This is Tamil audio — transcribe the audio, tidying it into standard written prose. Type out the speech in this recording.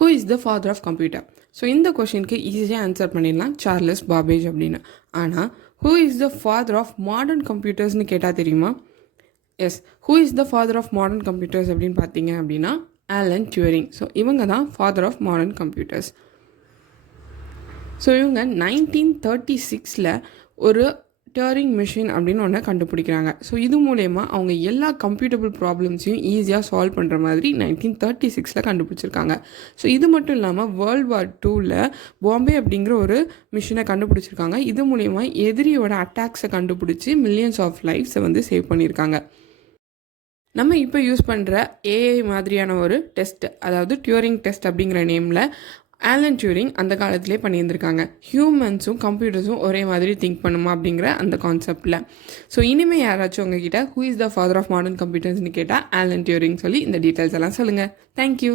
Who is the father of computer? So இந்த கொஷினுக்கு ஈஸியாக ஆன்சர் பண்ணிடலாம், சார்லஸ் பாபேஜ் அப்படின்னு. ஆனால் who is the father of modern கம்ப்யூட்டர்ஸ்னு கேட்டால் தெரியுமா? Yes, who is the father of modern computers அப்படின்னு பார்த்தீங்க அப்படின்னா ஆலன் டியூரிங். ஸோ இவங்க தான் father of modern computers. So இவங்க 1936 ஒரு டியூரிங் மிஷின் அப்படின்னு ஒன்று கண்டுபிடிக்கிறாங்க. ஸோ இது மூலயமா அவங்க எல்லா கம்ப்யூட்டபிள் ப்ராப்ளம்ஸையும் ஈஸியாக சால்வ் பண்ணுற மாதிரி 1936 கண்டுபிடிச்சிருக்காங்க. ஸோ இது மட்டும் இல்லாமல் வேர்ல்டு வார் 2ல் பாம்பே அப்படிங்கிற ஒரு மிஷினை கண்டுபிடிச்சிருக்காங்க. இது மூலயமா எதிரியோட அட்டாக்ஸை கண்டுபிடிச்சி மில்லியன்ஸ் ஆஃப் லைஃப்ஸை வந்து சேவ் பண்ணியிருக்காங்க. நம்ம இப்போ யூஸ் பண்ணுற ஏஐ மாதிரியான ஒரு டெஸ்ட், அதாவது டியூரிங் டெஸ்ட் அப்படிங்கிற நேமில் ஆலன் டியூரிங் அந்த காலத்திலே பண்ணியிருந்திருக்காங்க. ஹியூமன்ஸும் கம்ப்யூட்டர்ஸும் ஒரே மாதிரி திங்க் பண்ணுமா அப்படிங்கிற அந்த கான்செப்டில். ஸோ இனிமேல் யாராச்சும் உங்ககிட்ட who is the father of modern கம்ப்யூட்டர்ஸ்னு கேட்டால் ஆலன் டியூரிங் சொல்லி இந்த டீட்டெயில்ஸ் எல்லாம் சொல்லுங்கள். தேங்க்யூ.